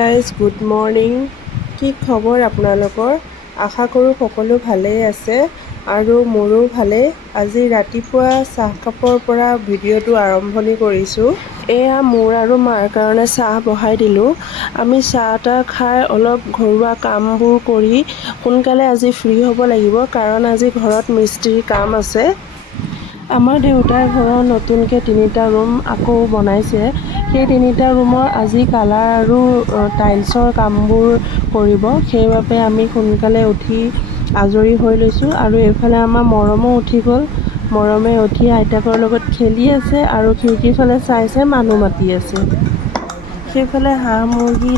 Guys, good morning. কি খবৰ আপোনালোকৰ? আশা কৰোঁ সকলো ভালেই আছে আৰু মোৰো ভালেই। আজি ৰাতিপুৱা চাহকাপৰ পৰা ভিডিঅ'টো আৰম্ভণি কৰিছোঁ। এয়া মোৰ আৰু মাৰ কাৰণে চাহ বহাই দিলোঁ। আমি চাহ তাহ খাই অলপ ঘৰুৱা কামবোৰ কৰি সোনকালে আজি ফ্ৰী হ'ব লাগিব, কাৰণ আজি ঘৰত মিস্ত্ৰীৰ কাম আছে। আমাৰ দেউতাৰ ঘৰৰ নতুনকৈ 3টা ৰুম আকৌ বনাইছে। সেই 3টা ৰুমৰ আজি কালাৰ আৰু টাইলছৰ কামবোৰ কৰিব। সেইবাবে আমি সোনকালে উঠি আজৰি হৈ লৈছোঁ। আৰু এইফালে আমাৰ মৰমো উঠি গ'ল। মৰমে উঠি আইতাকৰ লগত খেলি আছে আৰু খিৰিকীৰ ফালে চাই মানুহ মাতি আছে। সেইফালে হাঁহ মুৰ্গী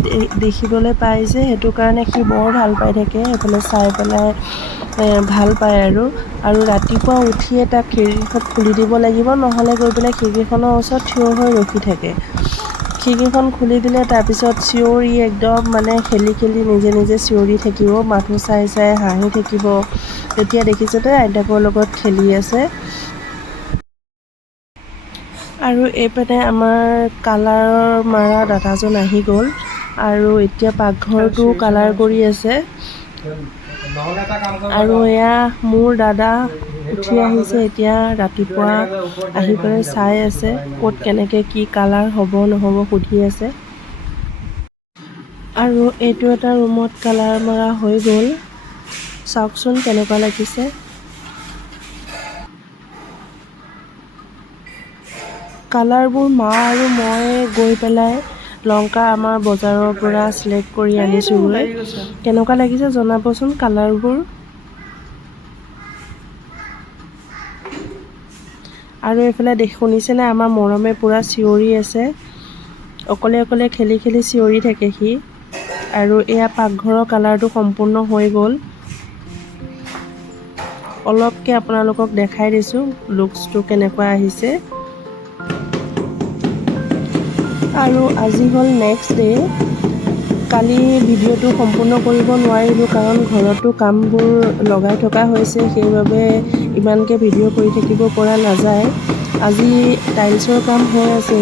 দেখিবলৈ পাই যে, সেইটো কাৰণে সি বৰ ভাল পাই থাকে। সেইফালে চাই পেলাই ভাল পায় আৰু ৰাতিপুৱা উঠিয়ে তাক খিৰিকীখন খুলি দিব লাগিব, নহ'লে গৈ পেলাই খিৰিকীখনৰ ওচৰত থিয় হৈ ৰখি থাকে। খিৰিকীখন খুলি দিলে তাৰপিছত চিঞৰি একদম খেলি নিজে নিজে চিঞৰি থাকিব, মানুহ চাই হাঁহি থাকিব। তেতিয়া দেখিছেনে আইতাকৰ লগত খেলি আছে। আৰু এইপিনে আমাৰ কালাৰ মাৰা দাদাজন আহি গ'ল আৰু এতিয়া পাকঘৰটো কালাৰ কৰি আছে। আৰু এয়া মোৰ দাদা উঠি আহিছে এতিয়া, ৰাতিপুৱা আহি পেলাই চাই আছে ক'ত কেনেকৈ কি কালাৰ হ'ব নহ'ব সুধি আছে। আৰু এইটো এটা ৰুমত কালাৰ মৰা হৈ গ'ল। চাওকচোন কেনেকুৱা লাগিছে। কালাৰবোৰ মা আৰু মই গৈ পেলাই লংকা আমাৰ বজাৰৰ পৰা চিলেক্ট কৰি আনিছোঁগৈ। কেনেকুৱা লাগিছে জনাবচোন কালাৰবোৰ। আৰু এইফালে শুনিছেনে আমাৰ মৰমে পূৰা চিঞৰি আছে। অকলে অকলে খেলি চিঞৰি থাকে সি। আৰু এয়া পাকঘৰৰ কালাৰটো সম্পূৰ্ণ হৈ গ'ল। অলপকৈ আপোনালোকক দেখাই দিছোঁ লুকছটো কেনেকুৱা আহিছে। আৰু আজি হ'ল নেক্সট ডে'। কালি ভিডিঅ'টো সম্পূৰ্ণ কৰিব নোৱাৰিলোঁ, কাৰণ ঘৰতো কামবোৰ লগাই থকা হৈছে, সেইবাবে ইমানকৈ ভিডিঅ' কৰি থাকিব পৰা নাযায়। আজি টাইলছৰ কাম হৈ আছে।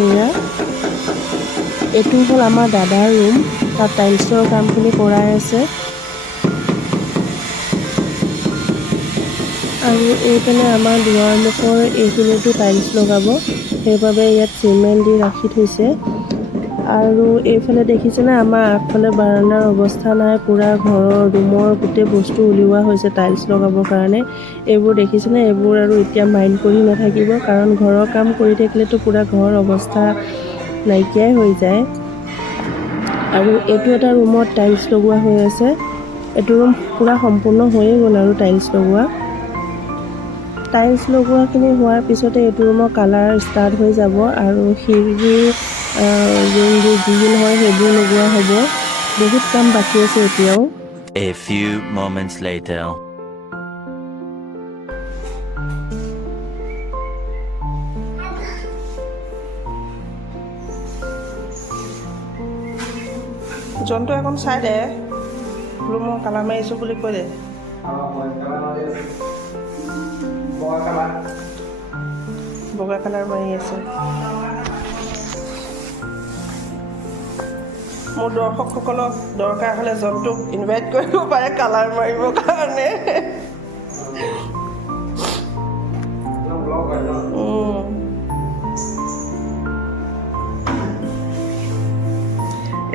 এইটো হ'ল আমাৰ দাদাৰ ৰুম, তাত টাইলছৰ কামখিনি কৰাই আছে। আৰু এইপিনে আমাৰ দুৱাৰ মুখৰ এইখিনিতো টাইলছ লগাব, সেইবাবে ইয়াত চিমেণ্ট দি ৰাখি থৈছে। আৰু এইফালে দেখিছেনে আমাৰ আগফালে বাৰাণ্ডাৰ অৱস্থা নাই, পূৰা ঘৰৰ ৰুমৰ গোটেই বস্তু উলিওৱা হৈছে টাইলছ লগাবৰ কাৰণে। এইবোৰ দেখিছেনে, এইবোৰ আৰু এতিয়া মাইণ্ড কৰি নাথাকিব, কাৰণ ঘৰৰ কাম কৰি থাকিলেতো পূৰা ঘৰৰ অৱস্থা নাইকিয়াই হৈ যায়। আৰু এইটো এটা ৰুমত টাইলছ লগোৱা হৈ আছে। এইটো ৰুম পূৰা সম্পূৰ্ণ হৈয়ে গ'ল আৰু টাইলছ লগোৱাখিনি হোৱাৰ পিছতে এইটো ৰুমৰ কালাৰ ষ্টাৰ্ট হৈ যাব আৰু খিৰিকীৰ যোনবোৰ গ্ৰিল হয় সেইবোৰ লগোৱা হ'ব। বহুত কাম বাকী আছে এতিয়াও। A few moments later. জন্তু এখন চাই দে, বোলো মই কালাৰ মাৰিছোঁ বুলি কৈ দে। বগা কালাৰ মাৰি আছে। মোৰ দৰ্শকসকলক দৰকাৰ হ'লে জন্তুক ইনভাইট কৰিব পাৰে কালাৰ মাৰিবৰ কাৰণে।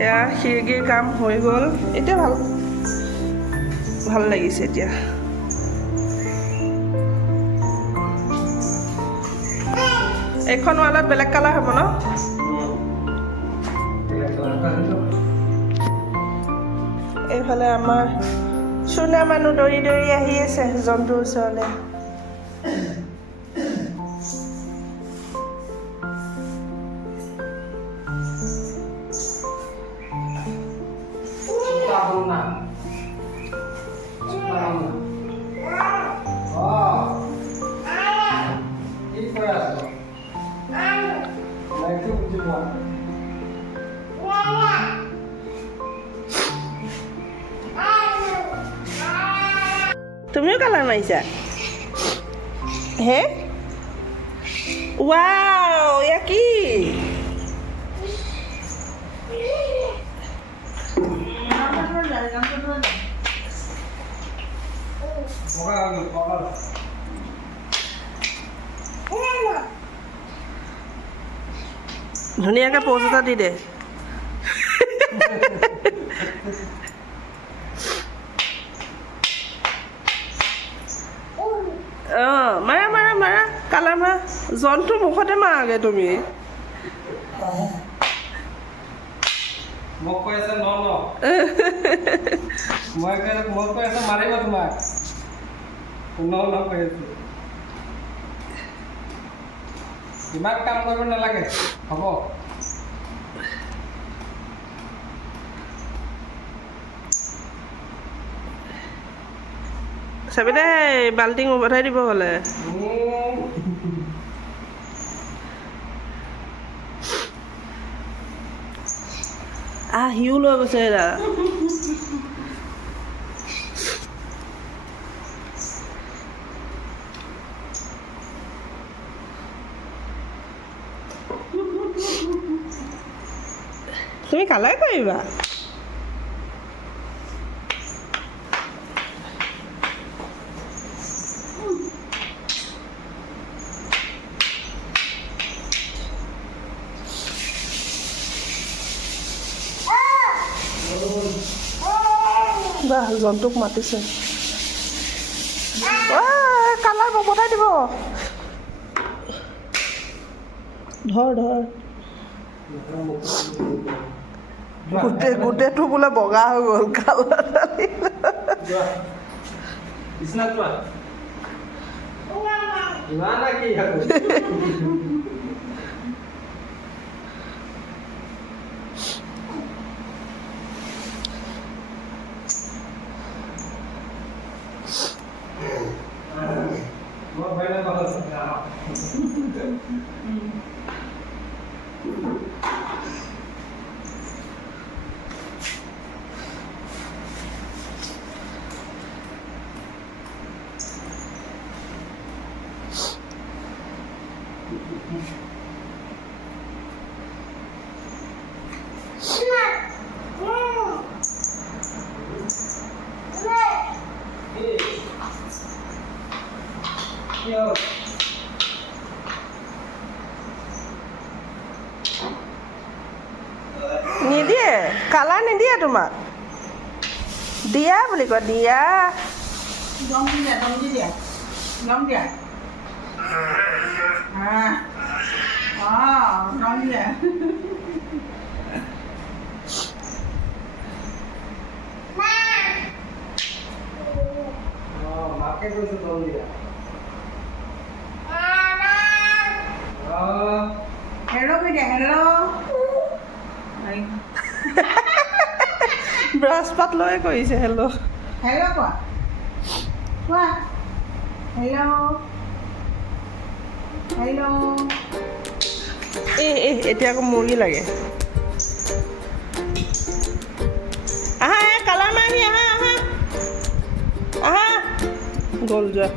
এয়া খিৰিকীৰ কাম হৈ গ'ল। এতিয়া ভাল লাগিছে এতিয়া। এইখন ৱালত বেলেগ কালাৰ হ'ব ন? এইফালে আমাৰ চুনা মানুহ দৌৰি আহি আছে জন্তুৰ ওচৰলৈ। তুমিও কালাৰ মাৰিছা? হে? ৱাও, এয়া কি? ধুনীয়াকৈ প'জ এটা দি দে অঁ মাৰা মাৰা মাৰা কালাৰ মাৰা জনটো মুখতে মাৰাগে তুমি মোক কৈ আছে ন ন মই কৈ আছে মাৰিব তোমাক ন ন কৈ আছো ইমান কাম কৰিব নালাগে হ'ব চাবিদে বাল্টিং উভতাই দিব হ'লে সিও লৈ গৈছে এৰা তুমি কালাৰ কৰিবা বাহ জন্তুক মাতিছে কালাৰ বতাই দিব ধৰ ধৰ গোটেইটো বোলে বগা হৈ গ'ল কালাৰ নিদিয়ে কালাৰ নিদিয়ে তোমাক দিয়া বুলি কয় দিয়া মাকে কৈছে দম দিয়া Hello, Peter. Hello. ব্ৰাছ পাত লৈ কৰিছে hello' Hello, what? What? Hello. Hello. এতিয়া আকৌ মুৰ্গী লাগে আহা কালাৰ মাৰি আহা আহা আহা গ'ল যোৱা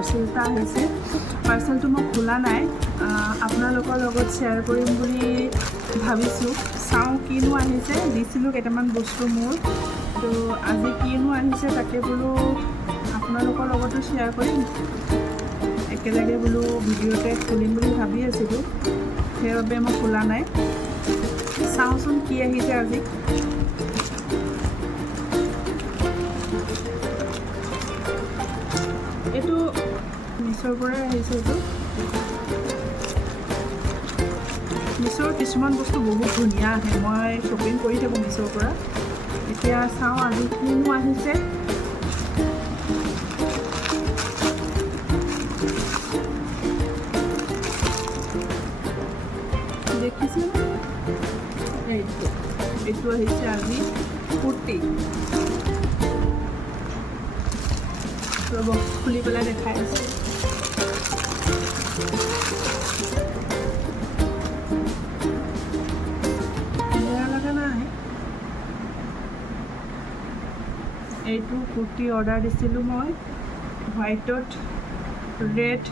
পাৰ্চেল এটা আহিছে। পাৰ্চেলটো মই খোলা নাই, আপোনালোকৰ লগত শ্বেয়াৰ কৰিম বুলি ভাবিছোঁ। চাওঁ কিনো আহিছে, দিছিলোঁ কেইটামান বস্তু মোৰ, তো আজি কিনো আহিছে তাকে বোলো আপোনালোকৰ লগতো শ্বেয়াৰ কৰিম। একেলগে বোলো ভিডিঅ'তে খুলিম বুলি ভাবি আছিলোঁ, সেইবাবে মই খোলা নাই। চাওঁচোন কি আহিছে আজি। এইটো মিছ'ৰ পৰাই আহিছে। এইটো মিছ'ৰ কিছুমান বস্তু বহুত ধুনীয়া আহে, মই শ্বপিং কৰি থাকোঁ মিছ'ৰ পৰা। এতিয়া চাওঁ আজি কিনো আহিছে। দেখিছে এইটো আহিছে আজি কুৰ্তি। ৰ'ব খুলি পেলাই দেখাই আছোঁ। বেয়া লগা নাই। এইটো কুৰ্তি অৰ্ডাৰ দিছিলোঁ মই, হোৱাইটত ৰেড